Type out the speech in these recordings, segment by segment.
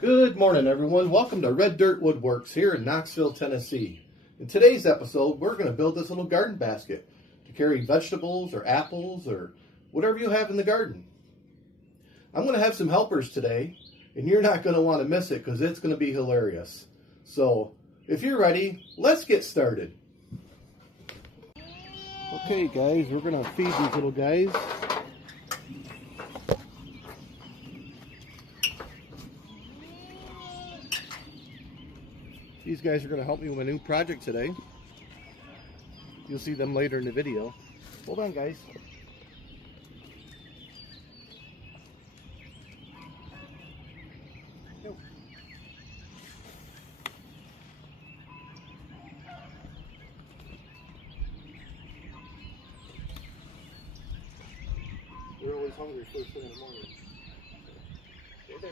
Good morning, everyone. Welcome to Red Dirt Woodworks here in Knoxville, Tennessee. In today's episode, we're going to build this little garden basket to carry vegetables or apples or whatever you have in the garden. I'm going to have some helpers today, and you're not going to want to miss it because it's going to be hilarious. So, if you're ready, let's get started. Okay, guys, we're going to feed these little guys. These guys are going to help me with my new project today. You'll see them later in the video. Hold on, guys. Go. They're always hungry first thing in the morning. Stay there.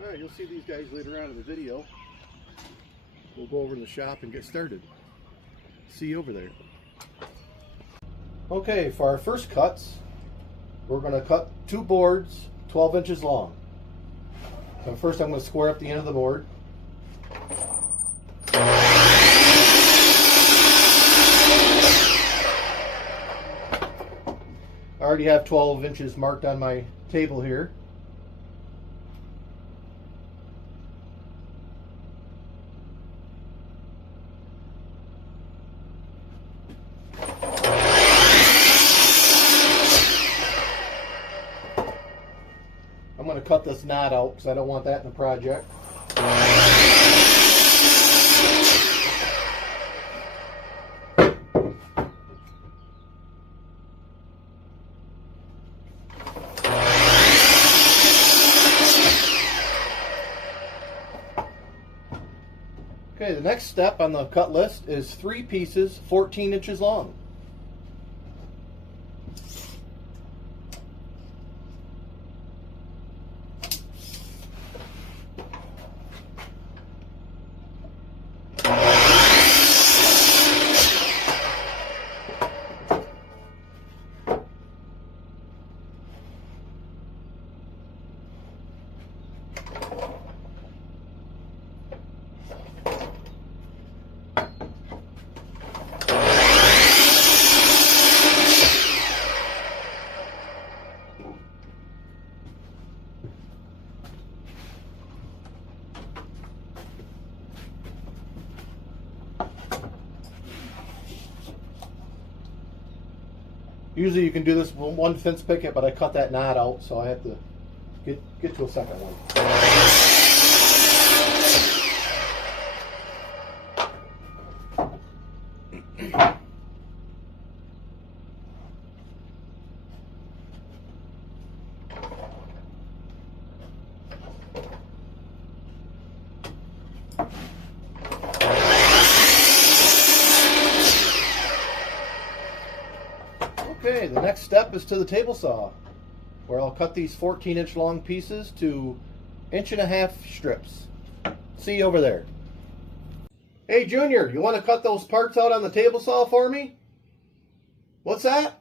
Alright, you'll see these guys later on in the video. We'll go over to the shop and get started. See you over there. Okay, for our first cuts, we're going to cut 2 boards 12 inches long. So first I'm going to square up the end of the board. I already have 12 inches marked on my table here. I'm going to cut this knot out because I don't want that in the project. Okay, the next step on the cut list is 3 pieces 14 inches long. Usually you can do this with one fence picket, but I cut that knot out, so I have to get to a second one. Okay, the next step is to the table saw, where I'll cut these 14-inch long pieces to 1.5-inch strips. See you over there. Hey Junior, you want to cut those parts out on the table saw for me? What's that?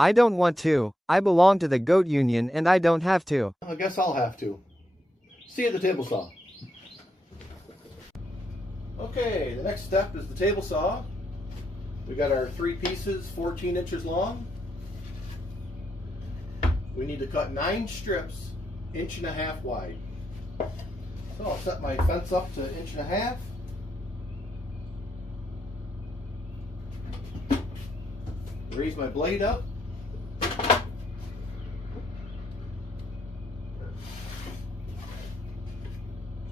I don't want to. I belong to the goat union and I don't have to. I guess I'll have to. See you at the table saw. Okay, the next step is the table saw. We got our 3 pieces 14 inches long. We need to cut 9 strips 1.5 inches wide. So I'll set my fence up to 1.5 inches. Raise my blade up.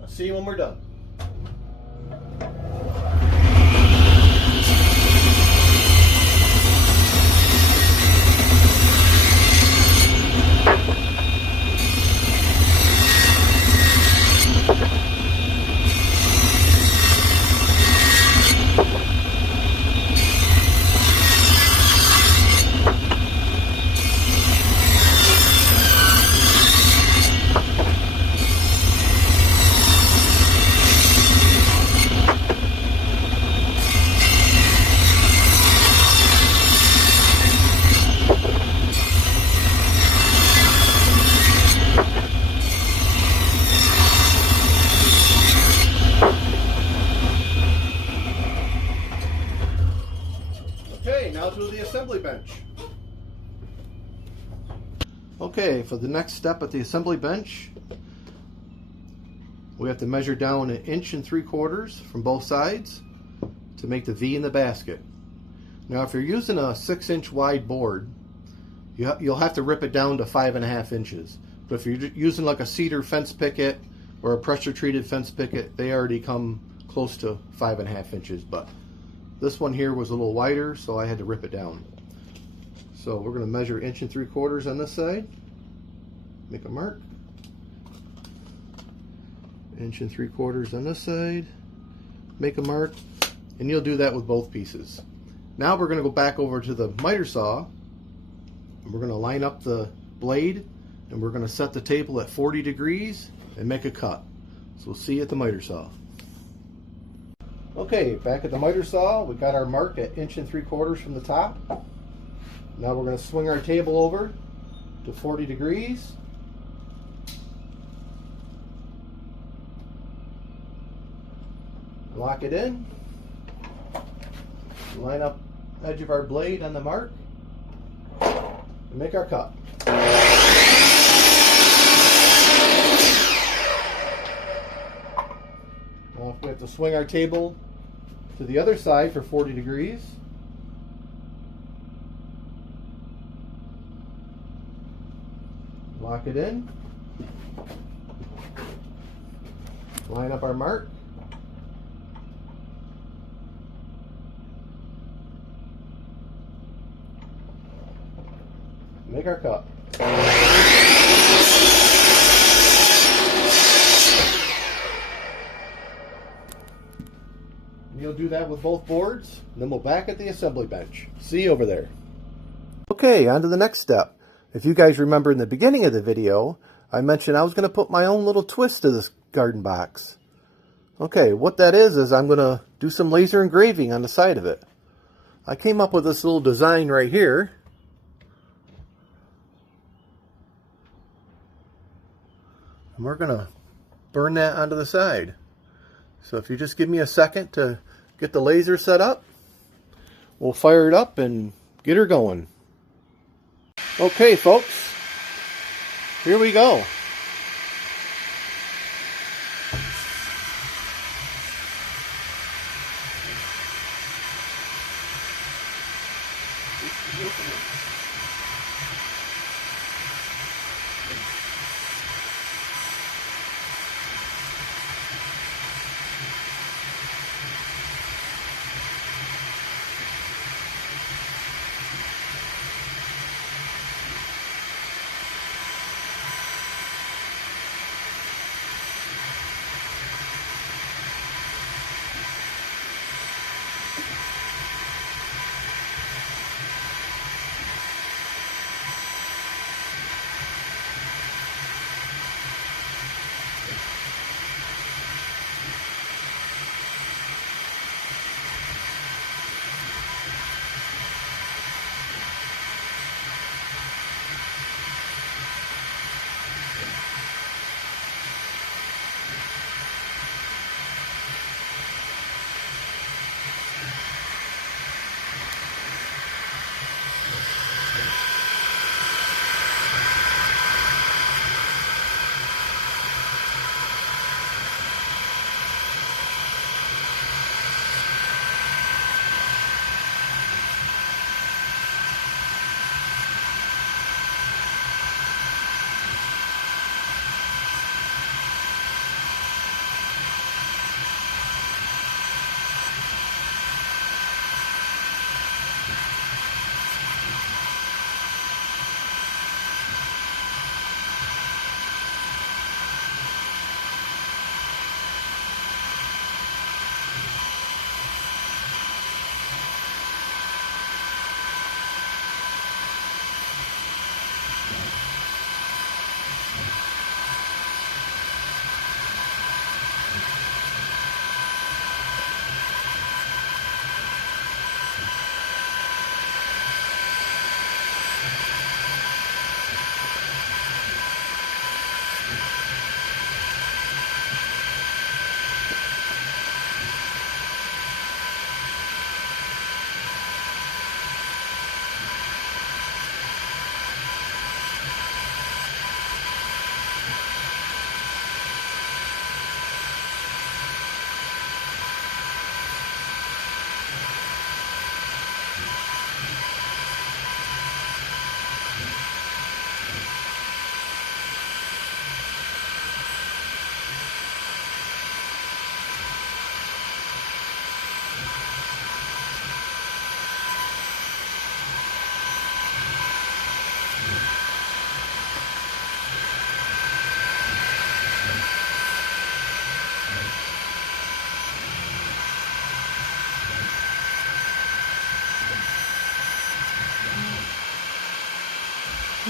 I'll see you when we're done. to the assembly bench. Okay, for the next step at the assembly bench, we have to measure down 1 3/4 inches from both sides to make the V in the basket. Now if you're using a 6-inch wide board, you'll have to rip it down to 5.5 inches. But if you're using like a cedar fence picket or a pressure treated fence picket, they already come close to 5.5 inches. But this one here was a little wider, so I had to rip it down. So we're going to measure 1 3/4 inches on this side. Make a mark. 1 3/4 inches on this side. Make a mark. And you'll do that with both pieces. Now we're going to go back over to the miter saw. And we're going to line up the blade. And we're going to set the table at 40 degrees and make a cut. So we'll see you at the miter saw. Okay, back at the miter saw, we got our mark at 1 3/4 inches from the top. Now we're going to swing our table over to 40 degrees. Lock it in. Line up edge of our blade on the mark and make our cut. Now we have to swing our table to the other side for 40 degrees. Lock it in. Line up our mark. Make our cut. You'll do that with both boards, and then we'll back at the assembly bench. See you over there. Okay, on to the next step. If you guys remember in the beginning of the video, I mentioned I was going to put my own little twist to this garden box. Okay, what that is I'm going to do some laser engraving on the side of it. I came up with this little design right here. And we're going to burn that onto the side. So if you just give me a second to get the laser set up, we'll fire it up and get her going. Okay, folks, here we go.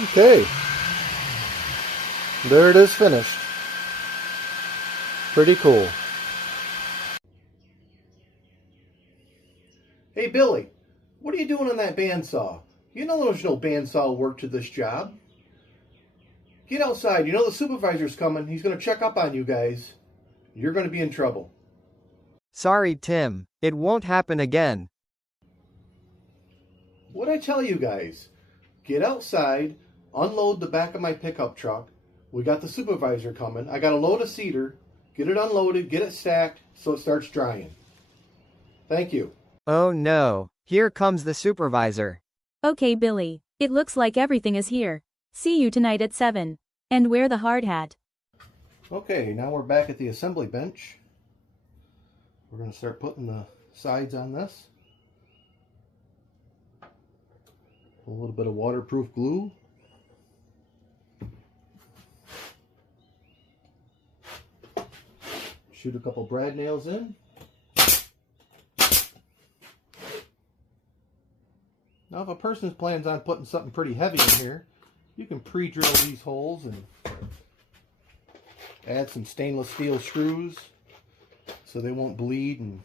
Okay. There it is finished. Pretty cool. Hey Billy, what are you doing on that bandsaw? You know there's no bandsaw work to this job. Get outside. You know the supervisor's coming. He's going to check up on you guys. You're going to be in trouble. Sorry, Tim. It won't happen again. What'd I tell you guys? Get outside, unload the back of my pickup truck. We got the supervisor coming. I got a load of cedar. Get it unloaded, get it stacked so it starts drying. Thank you. Oh no. Here comes the supervisor. Okay, Billy. It looks like everything is here. See you tonight at 7. And wear the hard hat. Okay, now we're back at the assembly bench. We're going to start putting the sides on this. A little bit of waterproof glue. Shoot a couple brad nails in. Now if a person plans on putting something pretty heavy in here, you can pre-drill these holes and add some stainless steel screws so they won't bleed and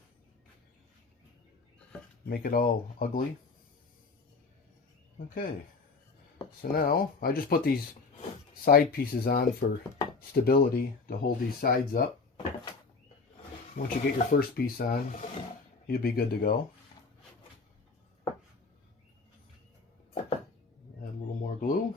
make it all ugly. Okay, so now I just put these side pieces on for stability to hold these sides up. Once you get your first piece on, you'll be good to go. Add a little more glue.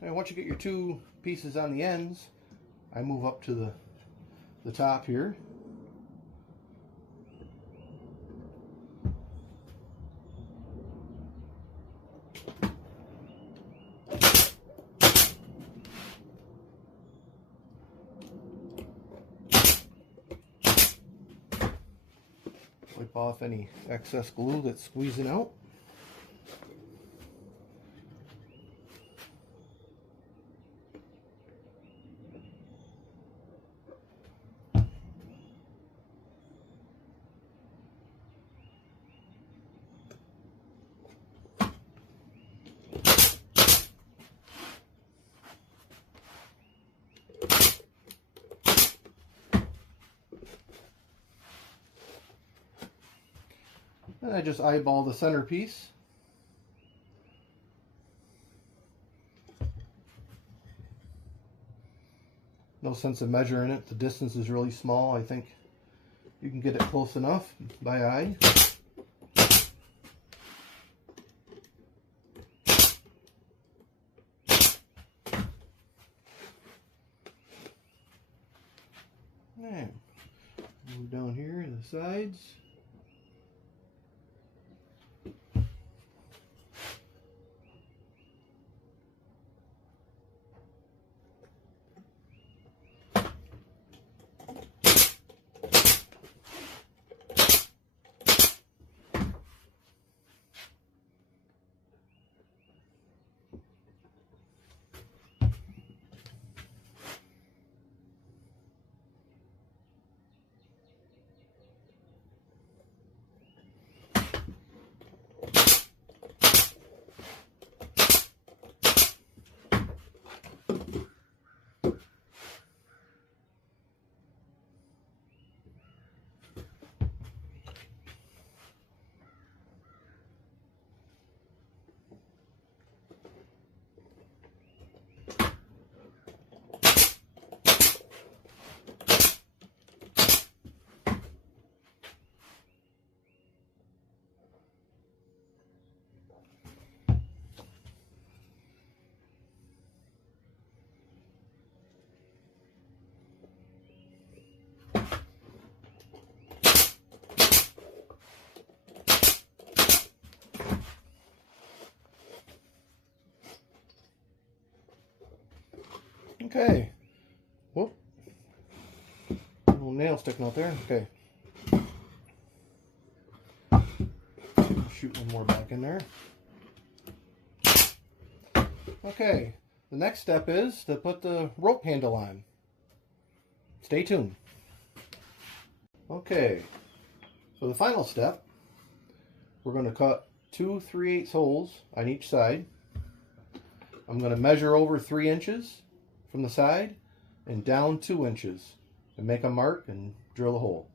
And once you get your two pieces on the ends, I move up to the top here. Wipe off any excess glue that's squeezing out. And I just eyeball the centerpiece. No sense of measuring it. The distance is really small. I think you can get it close enough by eye. And move down here to the sides. Okay. Whoop. Little nail sticking out there. Okay. Shoot one more back in there. Okay, the next step is to put the rope handle on. Stay tuned. Okay, so the final step, we're going to cut 2 3/8 holes on each side. I'm going to measure over 3 inches from the side and down 2 inches and make a mark and drill a hole.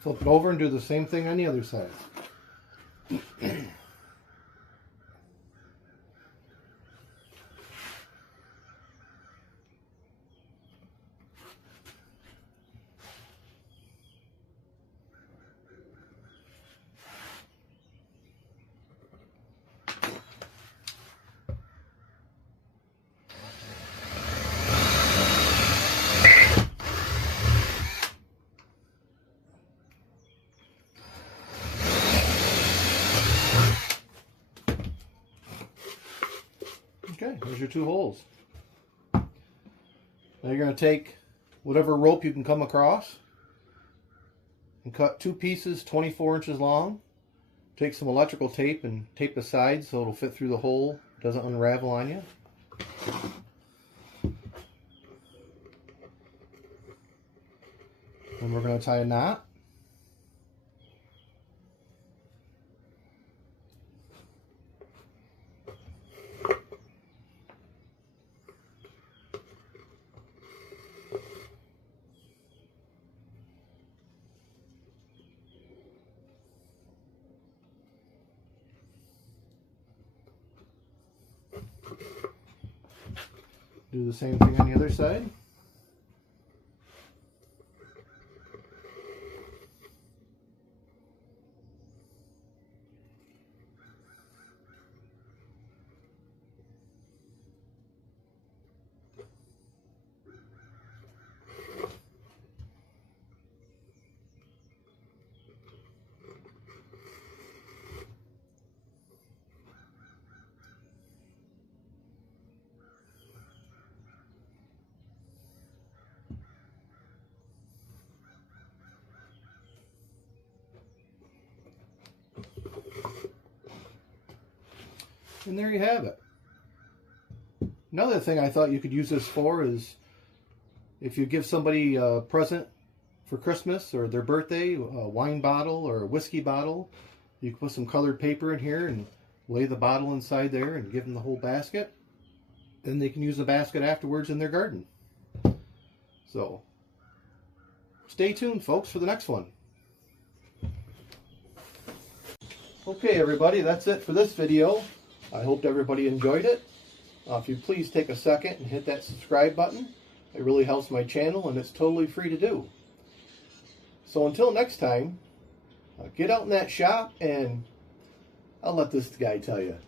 Flip it over and do the same thing on the other side. Okay, there's your 2 holes. Now you're going to take whatever rope you can come across and cut 2 pieces 24 inches long. Take some electrical tape and tape the sides so it'll fit through the hole, doesn't unravel on you. And we're going to tie a knot. Do the same thing on the other side. And there you have it. Another thing I thought you could use this for is if you give somebody a present for Christmas or their birthday, a wine bottle or a whiskey bottle, you can put some colored paper in here and lay the bottle inside there and give them the whole basket. Then they can use the basket afterwards in their garden. So, stay tuned, folks, for the next one. Okay, everybody, that's it for this video. I hope everybody enjoyed it. If you please take a second and hit that subscribe button. It really helps my channel and it's totally free to do. So until next time, get out in that shop and I'll let this guy tell you.